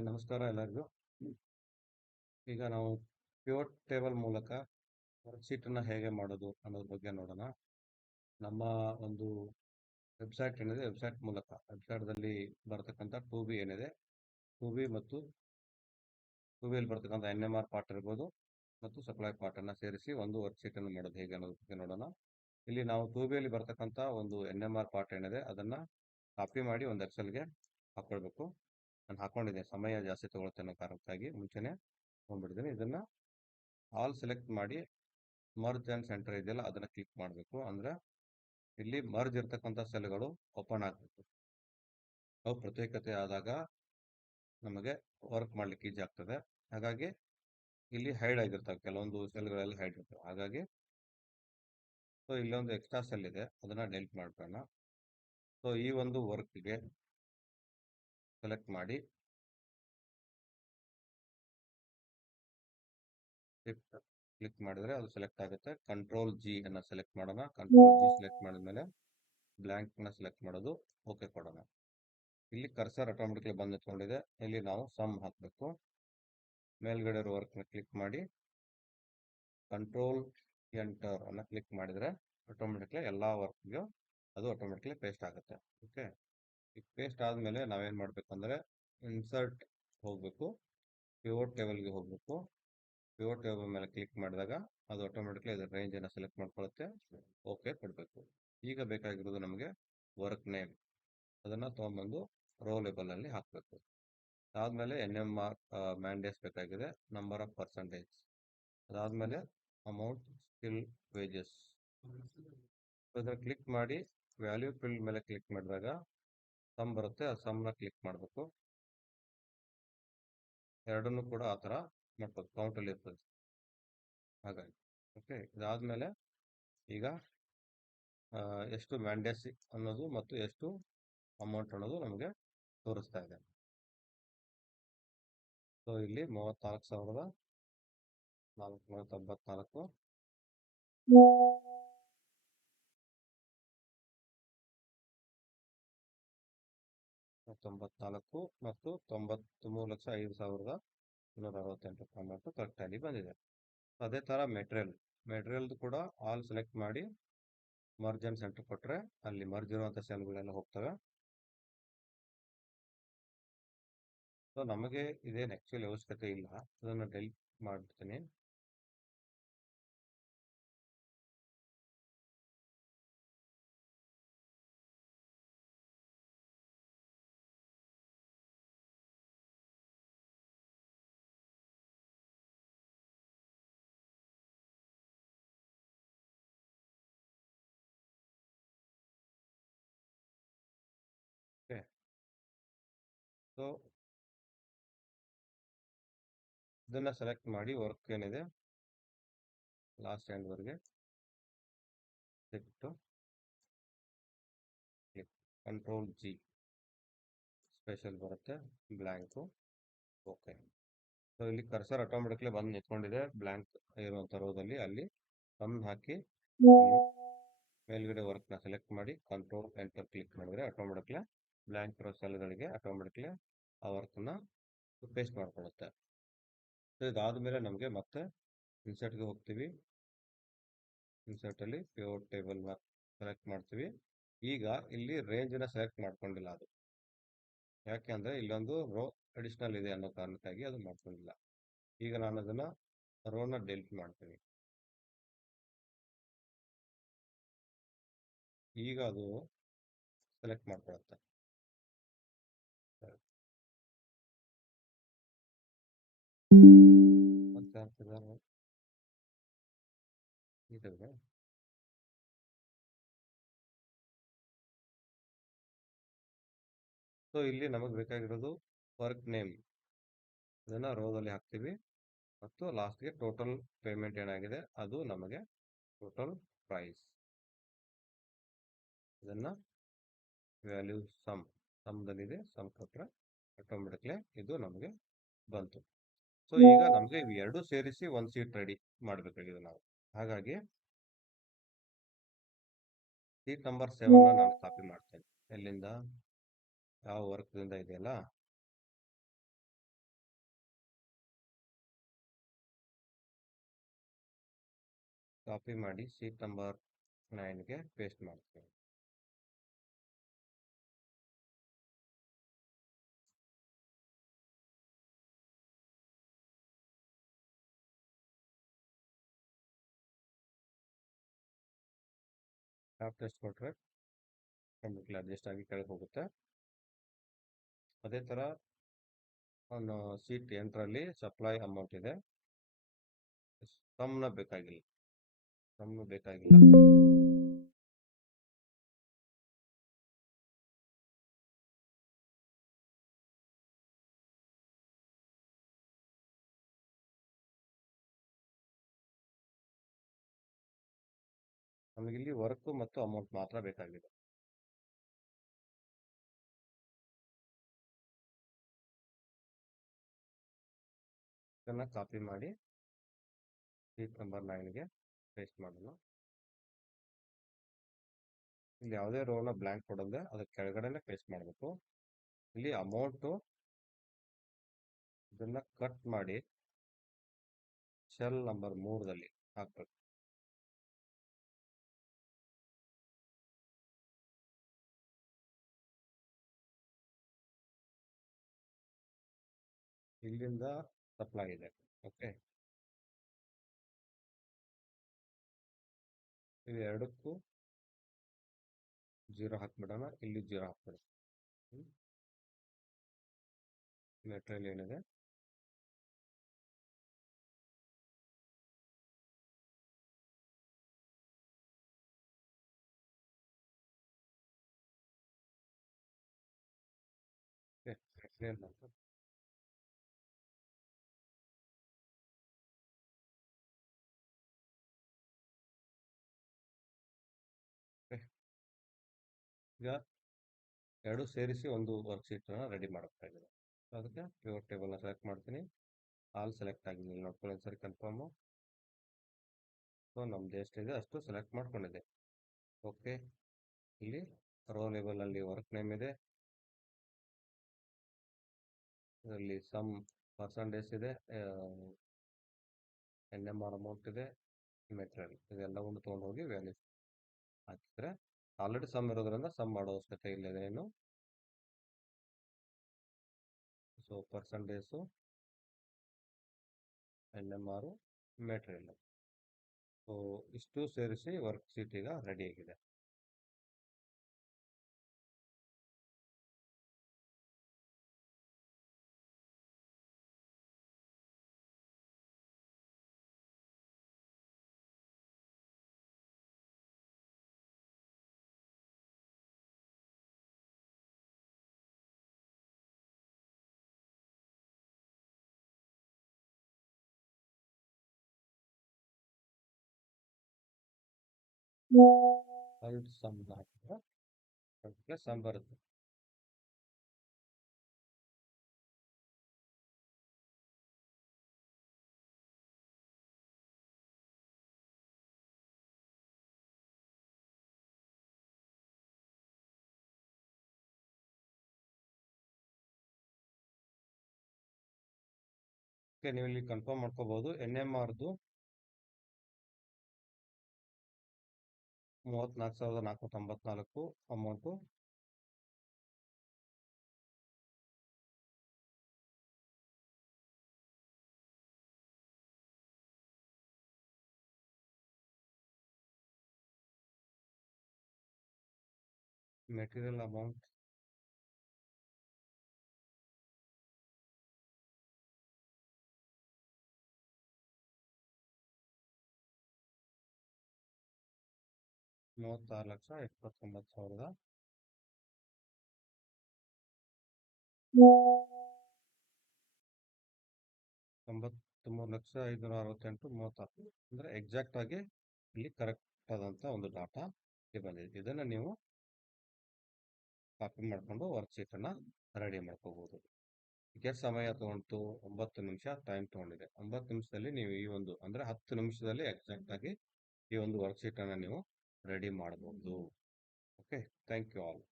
ನಮಸ್ಕಾರ ಎಲ್ಲರಿಗೂ. ಈಗ ನಾವು ಪ್ಯೂರ್ ಟೇಬಲ್ ಮೂಲಕ ವರ್ಕ್ಶೀಟನ್ನು ಹೇಗೆ ಮಾಡೋದು ಅನ್ನೋದ್ರ ಬಗ್ಗೆ ನೋಡೋಣ. ನಮ್ಮ ಒಂದು ವೆಬ್ಸೈಟ್ ಏನಿದೆ, ವೆಬ್ಸೈಟ್ ಮೂಲಕ. ವೆಬ್ಸೈಟ್ದಲ್ಲಿ ಬರ್ತಕ್ಕಂಥ ಟೂ ಬಿ ಏನಿದೆ ಟೂ ಬಿ ಮತ್ತು ಟೂ ಬಿಯಲ್ಲಿ ಬರ್ತಕ್ಕಂಥ ಎನ್ ಎಂ ಆರ್ ಪಾರ್ಟ್ ಇರ್ಬೋದು ಮತ್ತು ಸಪ್ಲೈ ಪಾರ್ಟನ್ನು ಸೇರಿಸಿ ಒಂದು ವರ್ಕ್ಶೀಟನ್ನು ಮಾಡೋದು ಹೇಗೆ ಅನ್ನೋದ್ರ ಬಗ್ಗೆ ನೋಡೋಣ. ಇಲ್ಲಿ ನಾವು ಟೂ ಬಿಯಲ್ಲಿ ಬರ್ತಕ್ಕಂಥ ಒಂದು ಎನ್ ಎಂ ಆರ್ ಪಾರ್ಟ್ ಏನಿದೆ, ಅದನ್ನು ಕಾಪಿ ಮಾಡಿ ಒಂದು ಎಕ್ಸೆಲ್ಗೆ ಹಾಕ್ಕೊಳ್ಬೇಕು. ನಾನು ಹಾಕೊಂಡಿದ್ದೀನಿ ಸಮಯ ಜಾಸ್ತಿ ತಗೊಳುತ್ತೆ ಅನ್ನೋ ಕಾರಣಕ್ಕಾಗಿ ಮುಂಚೆನೆ ತೊಗೊಂಡ್ಬಿಟ್ಟಿದ್ದೀನಿ ಇದನ್ನು ಆಲ್ ಸೆಲೆಕ್ಟ್ ಮಾಡಿ ಮರ್ಜ್ ಆ್ಯಂಡ್ ಸೆಂಟರ್ ಇದೆಯಲ್ಲ ಅದನ್ನು ಕ್ಲಿಕ್ ಮಾಡಬೇಕು. ಅಂದರೆ ಇಲ್ಲಿ ಮರ್ಜ್ ಇರ್ತಕ್ಕಂಥ ಸೆಲ್ಗಳು ಓಪನ್ ಆಗಬೇಕು. ಅವು ಪ್ರತ್ಯೇಕತೆ ಆದಾಗ ನಮಗೆ ವರ್ಕ್ ಮಾಡಲಿಕ್ಕೆ ಈಜಿ ಆಗ್ತದೆ. ಹಾಗಾಗಿ ಇಲ್ಲಿ ಹೈಡ್ ಆಗಿರ್ತವೆ. ಕೆಲವೊಂದು ಸೆಲ್ಗಳೆಲ್ಲ ಹೈಡ್ ಇರ್ತವೆ. ಹಾಗಾಗಿ ಸೊ ಇಲ್ಲೊಂದು ಎಕ್ಸ್ಟ್ರಾ ಸೆಲ್ ಇದೆ. ಅದನ್ನು ಡೆಲಿಟ್ ಮಾಡ್ಕೊಳ್ಳೋಣ ಸೊ ಈ ಒಂದು ವರ್ಕ್ಗೆ ಸೆಲೆಕ್ಟ್ ಮಾಡಿ. ಕ್ಲಿಕ್ ಮಾಡಿದ್ರೆ ಅದು ಸೆಲೆಕ್ಟ್ ಆಗುತ್ತೆ. ಕಂಟ್ರೋಲ್ ಜಿ ಅನ್ನ ಸೆಲೆಕ್ಟ್ ಮಾಡೋಣ. ಕಂಟ್ರೋಲ್ ಜಿ ಸೆಲೆಕ್ಟ್ ಮಾಡಿದ್ಮೇಲೆ ನ ಸೆಲೆಕ್ಟ್ ಮಾಡೋದು ಓಕೆ ಕೊಡೋಣ. ಇಲ್ಲಿ ಕರ್ಸರ್ ಆಟೋಮೆಟಿಕ್ಲಿ ಬಂದು ನಿಂತ್ಕೊಂಡಿದೆ. ಇಲ್ಲಿ ನಾವು ಸಮ್ ಹಾಕಬೇಕು. ಮೇಲ್ಗಡೆ ಇರೋ ವರ್ಕ್ನ ಕ್ಲಿಕ್ ಮಾಡಿ. ಕಂಟ್ರೋಲ್ ಎಂಟರ್ ಅನ್ನ ಕ್ಲಿಕ್ ಮಾಡಿದ್ರೆ ಆಟೋಮೆಟಿಕ್ಲಿ ಎಲ್ಲಾ ವರ್ಕ್ಗೂ ಅದು ಆಟೋಮೆಟಿಕ್ಲಿ ಪೇಸ್ಟ್ ಆಗುತ್ತೆ. ಓಕೆ ಪೇಸ್ಟ್ ಆದಮೇಲೆ ನಾವೇನು ಮಾಡಬೇಕಂದ್ರೆ ಇನ್ಸರ್ಟ್ ಹೋಗಬೇಕು. ಪಿವೋಟ್ ಟೇಬಲ್ಗೆ ಹೋಗಬೇಕು. ಪಿವೋಟ್ ಟೇಬಲ್ ಮೇಲೆ ಕ್ಲಿಕ್ ಮಾಡಿದಾಗ ಅದು ಆಟೋಮೆಟಿಕ್ಲಿ ಅದರ ರೇಂಜನ್ನು ಸೆಲೆಕ್ಟ್ ಮಾಡ್ಕೊಳ್ಳುತ್ತೆ ಓಕೆ ಕೊಡಬೇಕು. ಈಗ ಬೇಕಾಗಿರೋದು ನಮಗೆ ವರ್ಕ್ ನೇಮ್ ಅದನ್ನು ತೊಗೊಂಬಂದು ರೋ ಲೇಬಲಲ್ಲಿ ಹಾಕಬೇಕು. ಅದಾದಮೇಲೆ ಎನ್ ಎಂ ಆರ್ ಮ್ಯಾಂಡೇಸ್ ಬೇಕಾಗಿದೆ. ನಂಬರ್ ಆಫ್ ಪರ್ಸಂಟೇಜ್ ಅದಾದಮೇಲೆ ಅಮೌಂಟ್ ಸ್ಕಿಲ್ ವೇಜಸ್ ಅದನ್ನು ಕ್ಲಿಕ್ ಮಾಡಿ ವ್ಯಾಲ್ಯೂ ಫೀಲ್ಡ್ ಮೇಲೆ ಕ್ಲಿಕ್ ಮಾಡಿದಾಗ ಸಮ್ ಬರುತ್ತೆ ಆ ಸಮ್ನ ಕ್ಲಿಕ್ ಮಾಡಬೇಕು. ಎರಡನ್ನು ಕೂಡ ಆ ಥರ ಮಾಡ್ಬೋದು ಕೌಂಟಲ್ಲಿ ಇರ್ತದೆ. ಹಾಗಾಗಿ ಓಕೆ ಇದಾದಮೇಲೆ ಈಗ ಎಷ್ಟು ಮ್ಯಾಂಡೇಸಿ ಅನ್ನೋದು ಮತ್ತು ಎಷ್ಟು ಅಮೌಂಟ್ ಅನ್ನೋದು ನಮಗೆ ತೋರಿಸ್ತಾ ಇದೆ. ಸೊ ಇಲ್ಲಿ ಮೂವತ್ತ್ನಾಲ್ಕು ಸಾವಿರದ ನಾಲ್ಕುನೂರ ತೊಂಬತ್ನಾಲ್ಕು. ತೊಂಬತ್ನಾಲ್ಕು ಮತ್ತು ತೊಂಬತ್ತ್ಮೂರು ಲಕ್ಷ ಐದು ಸಾವಿರದ ಇನ್ನೂರ ಅರವತ್ತೆಂಟು ರೂಪಾಯಿ ಅಮೌಂಟು ಕರೆಕ್ಟಾಗಿ ಬಂದಿದೆ. ಅದೇ ಥರ ಮೆಟೀರಿಯಲ್ ಮೆಟೀರಿಯಲ್ದು ಕೂಡ ಆಲ್ ಸೆಲೆಕ್ಟ್ ಮಾಡಿ ಮರ್ಜ್ ಸೆಂಟರ್ ಕೊಟ್ಟರೆ ಅಲ್ಲಿ ಮರ್ಜ್ ಇರುವಂಥ ಸೆಲ್ಗಳೆಲ್ಲ ಹೋಗ್ತವೆ. ಸೊ ನಮಗೆ ಇದೇನು ಆ್ಯಕ್ಚುಲಿ ಅವಶ್ಯಕತೆ ಇಲ್ಲ. ಅದನ್ನು ಡೆಲಿಟ್ ಮಾಡ್ತೀನಿ. ಸೊ ಇದನ್ನು ಸೆಲೆಕ್ಟ್ ಮಾಡಿ ವರ್ಕ್ ಏನಿದೆ ಲಾಸ್ಟ್ ಎಂಡ್ವರೆಗೆ ಸಿಟ್ಟು ಕಂಟ್ರೋಲ್ ಜಿ ಸ್ಪೆಷಲ್ ಬರುತ್ತೆ ಬ್ಲ್ಯಾಂಕು ಓಕೆ ಸೊ ಇಲ್ಲಿ ಕರ್ಸರ್ ಆಟೋಮೆಟಿಕ್ಲಿ ಬಂದು ನಿಂತ್ಕೊಂಡಿದೆ ಬ್ಲ್ಯಾಂಕ್ ಇರುವಂಥ ರೋದಲ್ಲಿ ಅಲ್ಲಿ ಕಮ್ಮಿ ಹಾಕಿ ಮೇಲ್ಗಡೆ ವರ್ಕ್ನ ಸೆಲೆಕ್ಟ್ ಮಾಡಿ ಕಂಟ್ರೋಲ್ ಎಂಟರ್ ಕ್ಲಿಕ್ ಮಾಡಿದರೆ ಆಟೋಮೆಟಿಕ್ಲಿ ಬ್ಲ್ಯಾಂಕ್ ಇರೋ ಸೆಲ್ಗಳಿಗೆ ಆಟೋಮೆಟಿಕ್ಲಿ ಆ ವರ್ಕ್ನ ಪೇಸ್ಟ್ ಮಾಡಿಕೊಳ್ಳುತ್ತೆ ಸೊ ಇದಾದಮೇಲೆ ನಮಗೆ ಮತ್ತೆ ಇನ್ಸರ್ಟ್ಗೆ ಹೋಗ್ತೀವಿ. ಇನ್ಸರ್ಟಲ್ಲಿ ಪ್ಯೂರ್ ಟೇಬಲ್ನ ಸೆಲೆಕ್ಟ್ ಮಾಡ್ತೀವಿ. ಈಗ ಇಲ್ಲಿ ರೇಂಜನ್ನ ಸೆಲೆಕ್ಟ್ ಮಾಡ್ಕೊಂಡಿಲ್ಲ ಅದು. ಯಾಕೆ ಅಂದರೆ ಇಲ್ಲೊಂದು ರೋ ಅಡಿಷ್ನಲ್ ಇದೆ ಅನ್ನೋ ಕಾರಣಕ್ಕಾಗಿ ಅದು ಮಾಡ್ಕೊಂಡಿಲ್ಲ. ಈಗ ನಾನು ಅದನ್ನು ರೋನ ಡೆಲಿಟ್ ಮಾಡ್ತೀನಿ. ಈಗ ಅದು ಸೆಲೆಕ್ಟ್ ಮಾಡ್ಕೊಳುತ್ತೆ. ಸೊ ಇಲ್ಲಿ ನಮಗೆ ಬೇಕಾಗಿರೋದು ವರ್ಕ್ ನೇಮ್ ಇದನ್ನು ರೋದಲ್ಲಿ ಹಾಕ್ತೀವಿ. ಮತ್ತು ಲಾಸ್ಟ್ಗೆ ಟೋಟಲ್ ಪೇಮೆಂಟ್ ಏನಾಗಿದೆ? ಅದು ನಮಗೆ ಟೋಟಲ್ ಪ್ರೈಸ್ ಇದನ್ನು ವ್ಯಾಲ್ಯೂ ಸಮ್ ಸಮ್ದಲ್ಲಿದೆ ಸಮ್ ಕೊಟ್ಟರೆ ಆಟೋಮೆಟಿಕ್ಲಿ ಇದು ನಮಗೆ ಬಂತು. ಸೊ ಈಗ ನಮಗೆ ಎರಡು ಸೇರಿಸಿ ಒಂದು ಸೀಟ್ ರೆಡಿ ಮಾಡಬೇಕಾಗಿದೆ ನಾವು. ಹಾಗಾಗಿ ಸೀಟ್ ನಂಬರ್ ಸೆವೆನ್ ನಾನು ಕಾಪಿ ಮಾಡ್ತೇನೆ. ಎಲ್ಲಿಂದ? ಯಾವ ವರ್ಕ್ ವರ್ಕ್ದಿಂದ ಇದೆಯಲ್ಲ? ಕಾಪಿ ಮಾಡಿ ಸೀಟ್ ನಂಬರ್ ನೈನ್ಗೆ ಪೇಸ್ಟ್ ಮಾಡ್ತೀನಿ. ಟ್ಯಾಪ್ ಟೆಸ್ಟ್ ಕೊಟ್ಟರೆ ಕಂಪ್ಲೀಟ್ಲಿ ಅಡ್ಜಸ್ಟ್ ಆಗಿ ಕೆಳಗೆ ಹೋಗುತ್ತೆ. ಅದೇ ಥರ ಒಂದು ಸೀಟ್ ಎಂಟ್ರಲ್ಲಿ ಸಪ್ಲೈ ಅಮೌಂಟ್ ಇದೆ. ಸಮ್ನ ಬೇಕಾಗಿಲ್ಲ. ಸಮ್ನು ಬೇಕಾಗಿಲ್ಲ. ನಮಗಿಲ್ಲಿ ವರ್ಕ್ ಮತ್ತು ಅಮೌಂಟ್ ಮಾತ್ರ ಬೇಕಾಗಿದೆ. ಇದನ್ನು ಕಾಪಿ ಮಾಡಿ ಸೀಟ್ ನಂಬರ್ ನೈನ್ಗೆ ಪೇಸ್ಟ್ ಮಾಡೋಣ. ಇಲ್ಲಿ ಯಾವುದೇ ರೋನ ಬ್ಲ್ಯಾಂಕ್ ಕೊಡಲ್ದೆ ಅದರ ಕೆಳಗಡೆನೆ ಪೇಸ್ಟ್ ಮಾಡಬೇಕು. ಇಲ್ಲಿ ಅಮೌಂಟು ಇದನ್ನ ಕಟ್ ಮಾಡಿ ಸೆಲ್ ನಂಬರ್ ಮೂರದಲ್ಲಿ ಹಾಕ್ಬೇಕು. ಇಲ್ಲಿಂದ ಸಪ್ಲೈ ಇದೆ. ಓಕೆ ಇದು ಎರಡಕ್ಕೂ ಜೀರೋ ಹಾಕ್ಬಿಡೋಣ. ಇಲ್ಲಿ ಜೀರೋ ಹಾಕ್ಬಿಡೋಣ ಮೆಟ್ರಿಯಲ್ ಏನಿದೆ? ಮೆಟೀರಿಯಲ್ ಅಂತ ಈಗ ಎರಡು ಸೇರಿಸಿ ಒಂದು ವರ್ಕ್ ಶೀಟನ್ನು ರೆಡಿ ಮಾಡಬೇಕಾಗಿದೆ ಅದಕ್ಕೆ ಪಿವರ್ ಟೇಬಲ್ನ ಸೆಲೆಕ್ಟ್ ಮಾಡ್ತೀನಿ. ಆಲ್ ಸೆಲೆಕ್ಟ್ ಆಗಿದೆ ನೋಡ್ಕೊಳ್ಳಿ ಸರಿ ಕನ್ಫರ್ಮು ಸೊ ನಮ್ದು ಎಷ್ಟಿದೆ ಅಷ್ಟು ಸೆಲೆಕ್ಟ್ ಮಾಡ್ಕೊಂಡಿದೆ ಓಕೆ ಇಲ್ಲಿ ರೋ ಲೇಬಲಲ್ಲಿ ವರ್ಕ್ ನೇಮ್ ಇದೆ. ಇದರಲ್ಲಿ ಸಮ್ ಪರ್ಸಂಟೇಜ್ ಇದೆ ಎನ್ ಎಂ ಆರ್ ಅಮೌಂಟ್ ಇದೆ ಮೆಟೀರಿಯಲ್ ಇದೆಲ್ಲವನ್ನು ತೊಗೊಂಡು ಹೋಗಿ ವ್ಯಾಲ್ಯೂ ಹಾಕಿದ್ರೆ ಆಲ್ರೆಡಿ ಸಮ್ ಇರೋದ್ರಿಂದ ಸಮ್ ಮಾಡೋ ಅವಶ್ಯಕತೆ ಇಲ್ಲ ಏನು so percentage N M R material so ಇಷ್ಟು ಸೇರಿಸಿ ವರ್ಕ್ ಶೀಟ್ ಈಗ ರೆಡಿ ಅಲ್ಟ್ ಸಮ್ ಹಾಕಿದ್ರೆ? ಪ್ಲಸ್ ಸಮ್ ಬರುತ್ತೆ. ನೀವು ಇಲ್ಲಿ ಕನ್ಫರ್ಮ್ ಮಾಡ್ಕೋಬಹುದು ಎನ್ ಎಂ ಆರ್ದು ಮೂವತ್ನಾಲ್ಕು ಸಾವಿರದ ನಾಲ್ಕುನೂರ ತೊಂಬತ್ನಾಲ್ಕು ಅಮೌಂಟು ಮೆಟೀರಿಯಲ್ ಅಮೌಂಟ್ ಮೂವತ್ತಾರು ಲಕ್ಷ ಇಪ್ಪತ್ತೊಂಬತ್ತು ಸಾವಿರದ. ತೊಂಬತ್ಮೂರು ಲಕ್ಷ ಐದುನೂರ ಅರವತ್ತೆಂಟು ಮೂವತ್ತಾರು. ಅಂದರೆ ಎಕ್ಸಾಕ್ಟ್ ಆಗಿ ಇಲ್ಲಿ ಕರೆಕ್ಟ್ ಆದಂಥ ಒಂದು ಡಾಟಾ ಇಲ್ಲಿ ಬಂದಿದೆ. ಇದನ್ನು ನೀವು ಕಾಪಿ ಮಾಡಿಕೊಂಡು ವರ್ಕ್ ಶೀಟನ್ನು ರೆಡಿ ಮಾಡ್ಕೋಬಹುದು ಈಗ ಸಮಯ ತಗೊಂಡು ಒಂಬತ್ತು ನಿಮಿಷ ಟೈಮ್ ತಗೊಂಡಿದೆ. ಒಂಬತ್ತು ನಿಮಿಷದಲ್ಲಿ ನೀವು ಈ ಒಂದು, ಅಂದರೆ ಹತ್ತು ನಿಮಿಷದಲ್ಲಿ ಎಕ್ಸಾಕ್ಟ್ ಆಗಿ ಈ ಒಂದು ವರ್ಕ್ ಶೀಟನ್ನು ನೀವು ರೆಡಿ ಮಾಡಬಹುದು ಓಕೆ ಥ್ಯಾಂಕ್ ಯು ಆಲ್